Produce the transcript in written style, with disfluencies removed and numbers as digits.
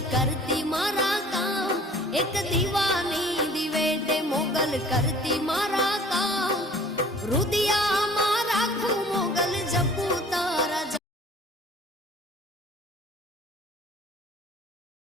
करती मारा काम, एक दीवानी दिवेटे मोगल करती मारा काम। रुदिया